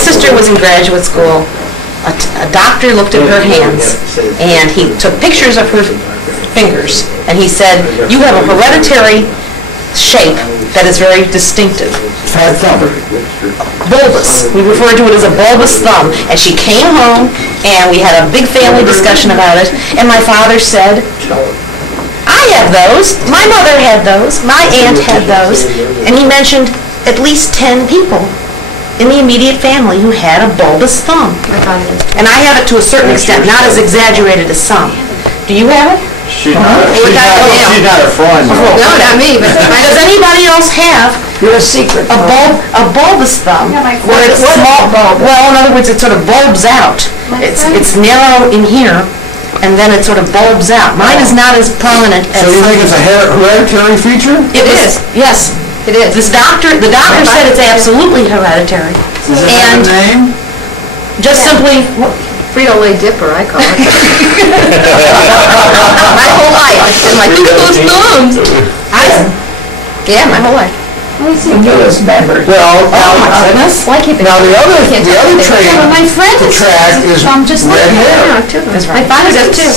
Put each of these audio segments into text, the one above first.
sister was in graduate school. A doctor looked at her hands, and he took pictures of her fingers, and he said, "You have a hereditary shape that is very distinctive." Fat thumb. Bulbous. We refer to it as a bulbous thumb. And she came home, and we had a big family discussion about it, and my father said, "I have those. My mother had those. My aunt had those." And he mentioned at least 10 people in the immediate family who had a bulbous thumb. And I have it to a certain extent, not as exaggerated as some. Do you have it? She's not a Freund. No, not me, but Does anybody else have You're a secret. a bulbous thumb? Where it's small, well, in other words, it sort of bulbs out. It's narrow in here, and then it sort of bulbs out. Mine is not as prominent as... So you think it's a hereditary feature? It is, yes. it is. The doctor said it's absolutely hereditary. Does it have a name? Just simply, Frito-Lay Dipper, I call it. My whole life, it's been like, look at those thumbs. Yeah, my whole life. Newest member. Well, oh my goodness. Why keep it? now the other trait My friend to track is red hair. My father does too.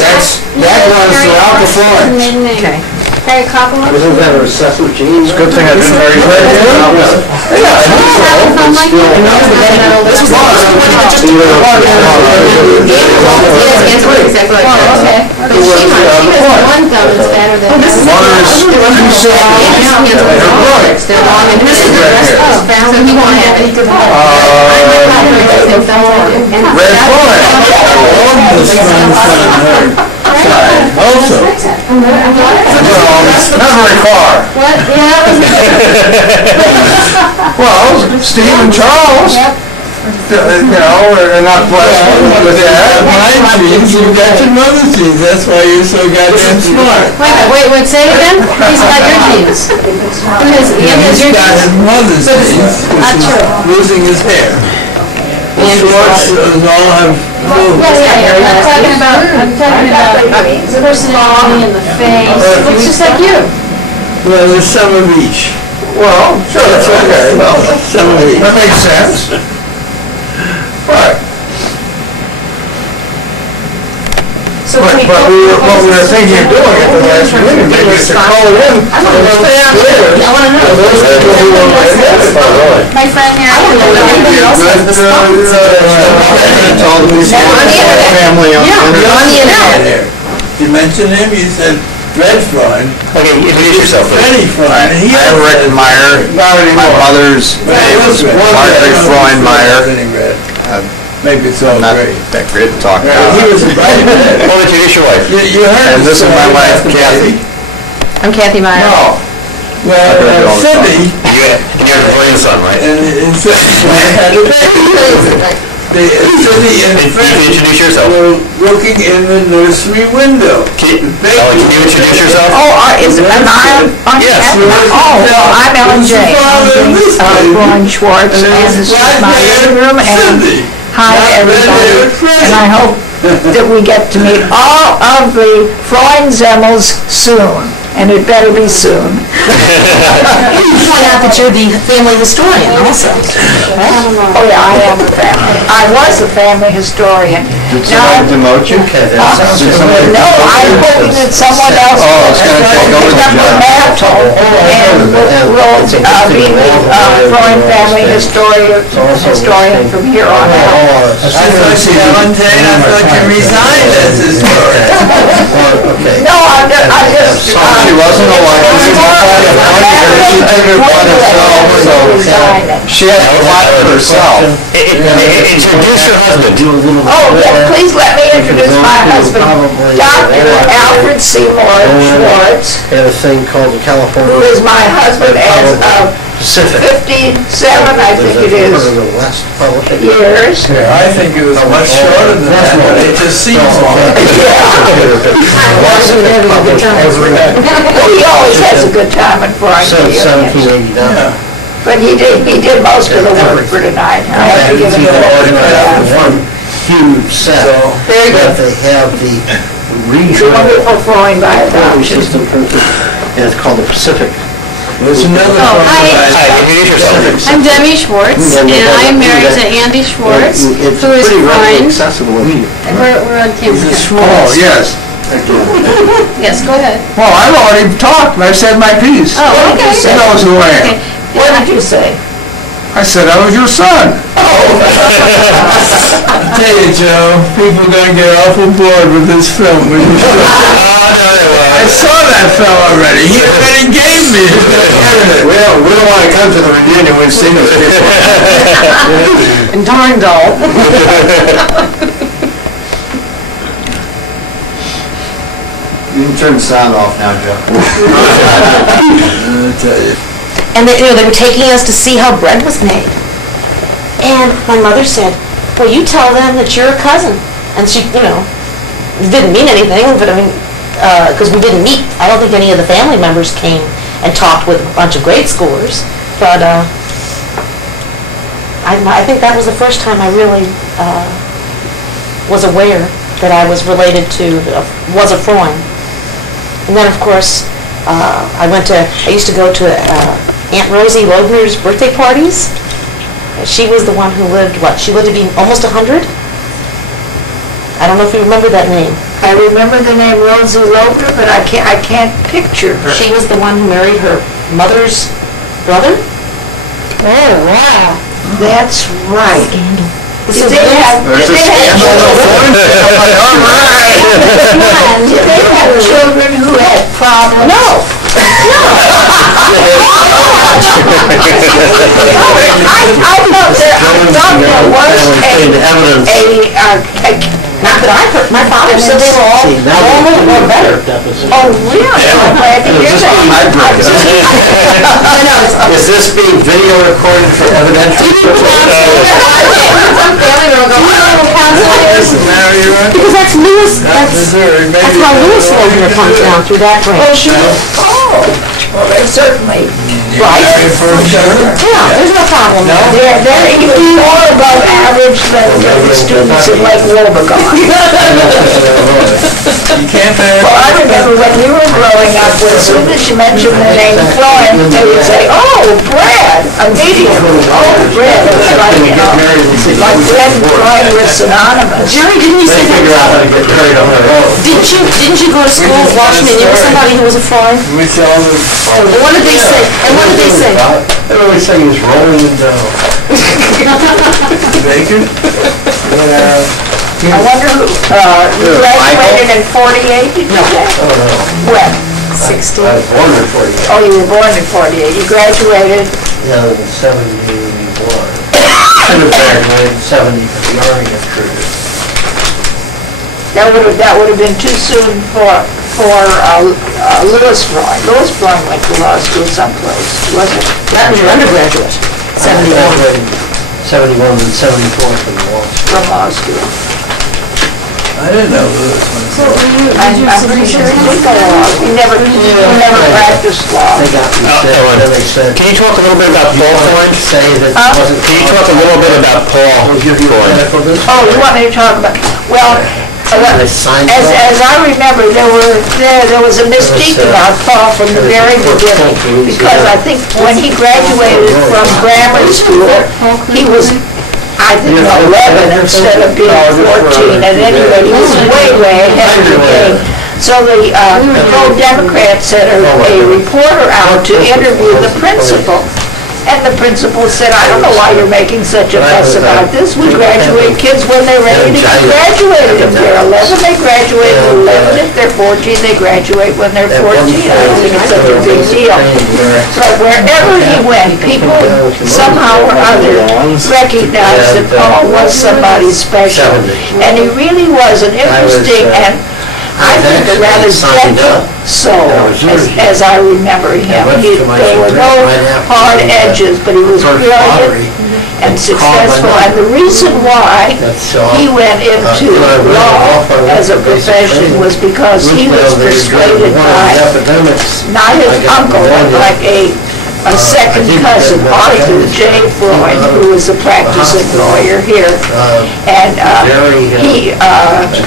That runs throughout the Freund. Okay. Harry Coppola? Wasn't that a recessive gene? It's a good thing I didn't marry red hair. Yeah, I think so. This was Exactly like that. Okay. She has one thumb that's better than the other. They're long and this is the rest of the family. So he won't have it. Red Freund. Also. Not very far. What? Yeah. Well, Steve and Charles, are not blessed with that. My genes, you got your mother's genes. That's why you're so goddamn smart. Wait, say it again? He's got your genes. Who has, He's got his mother's genes, Not which true. is losing his hair. Schwartz all have blue. I'm talking about the personality and the face. It looks just like you. Well, there's some of each. Well, sure, that's okay. Well, Some of each. that makes sense. Right. But what we were thinking of doing at the last meeting, maybe to call in to understand later. I want to know. For those people who were admitted. My friend here, I don't know if anybody else has the spots. Family on the internet. On the internet. You mentioned him, you said Red Freund. Okay, introduce yourself. Freddie Freund. and he I'm Rick Meyer. My mother's name was Margaret Freund Meyer. Maybe it's all I'm not great. that great at talking. He was invited. Well, introduce your wife. You heard. And this is my wife, Kathy. I'm Kathy Meyer. No. Well, Cindy, And you're the grandson, right? and Cindy had a baby. Cindy and Freddie Introduce yourself. were looking in the nursery window. Can you introduce yourself? Am I on Yes. camera? Well, I'm Ellen J. I'm Freund Schwartz, and this is my living room, and hi everybody. And I hope that we get to meet all of the Freund Zemmels soon, and it better be soon. You point out that you're the family historian also. Oh yeah, I was a family historian. Did someone demote you? No, I'm hoping that someone else Oh, it's gonna take over the pick up the job. mantle and will be the Freund family historian from here on out. I thought you resigned as historian. No, I'm just. She wasn't a wife. She had to plot for herself. Introduce your husband. Oh, yeah, please let me introduce my husband, Dr. Alfred Seymour Schwartz, Had a thing called the who California is my husband as of Pacific. 57, I think it is, years. I think it was much shorter than that, but it just seems long. Well, he always has a good time at Freund. Since 1789. But he did most of the work for tonight. I have to give him One huge set. Very good. But they have the It's a regional wonderful Freund by voting adoption. system printed, and it's called the Pacific. There's another Oh, phone hi. guy. I'm Debbie Schwartz, and I am married to Andy Schwartz, who is Freund. We're on camera. Oh, yes. Yes, go ahead. Well, I've already talked, I said my piece. Oh, okay. He knows who I am. Okay. What did you say? I said I was your son. I tell you, Joe, people are gonna get awful bored with this film. I saw that film already. He already gave me it. We don't want to come to the reunion, we've seen it before. And darn dull. You can turn the sound off now, Joe. I tell you. And they were taking us to see how bread was made. And my mother said, well, you tell them that you're a cousin. And she, didn't mean anything, but I mean, because we didn't meet. I don't think any of the family members came and talked with a bunch of grade schoolers. But I think that was the first time I really was aware that I was related to, was a Freund. And then, of course, I used to go to Aunt Rosie Loebner's birthday parties. She was the one who lived, she lived to be almost 100? I don't know if you remember that name. I remember the name Rosie Loebner, but I can't picture her. She was the one who married her mother's brother? Oh, wow. That's right. This Did is they have children who had problems? No. I thought there was Not that I heard. My father said they were all normal or better. Oh, really? I'm glad to hear that. Is this being video recorded for evidentiary Because that's Lewis. That's how Lewis Loebner comes down through that branch. Oh, well, they certainly, Right? For sure. Yeah, there's no problem. they're even more above average than the students in Lake Wobegon. You can't Well, I remember when we were growing up, as soon as you mentioned the name Freund, they would say, oh, bread, immediately, oh, bread. It was like, like bread and Freund were synonymous. Jerry, didn't you say figure that? out how to get carried on their own? Didn't you go to school at Washington? You were somebody who was a Freund? We saw the... And what did they say? And what did they say? They always say he's rolling in dough. Bacon? I wonder who, you graduated in 48, did you say? Oh, no. When? 60. I was born in 48. Oh, you were born in 48. You graduated, Yeah, in 71. Should have graduated in 70, but the Army got triggered. that would have been too soon for Louis Freund. Louis Freund went to law school someplace, wasn't it? That was your undergraduate. 71. 71 and 74 from the wall. From law school. I didn't know Lewis went. I'm pretty sure he did go to law. He never practiced law. They got me sick, and then they said... Can you talk a little bit about Paul Freund? Say that it wasn't... Can you talk a little bit about Paul We'll give you a Freund? minute for this. Oh, you want me to talk about, well, They signed as off. I remember, there was a mystique about Paul from the very beginning, because I think when he graduated from grammar school, he was, I think, 11 instead of being 14. At any rate, he was way ahead of the game. So the pro-Democrats sent a reporter out to interview the principal. And the principal said, I don't know why you're making such a fuss about this. We graduate kids when they're ready to be graduated. If they're 11, they graduate at 11. If they're 14, they graduate when they're 14. I don't think it's such a big deal. But wherever he went, people somehow or other recognized that Paul was somebody special. And he really was an interesting and I think a rather gentle soul, as I remember him. There were no hard edges, but he was brilliant and successful. And the reason why he went into law as a profession was because he was persuaded by, not his uncle, but like a a second cousin, Arthur J. Freund, who was a practicing lawyer here. And he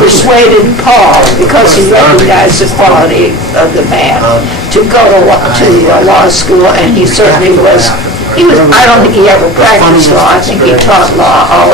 persuaded Paul, because he recognized the quality of the man, to go to law school, and he certainly was. I don't think he ever practiced law. I think he taught law all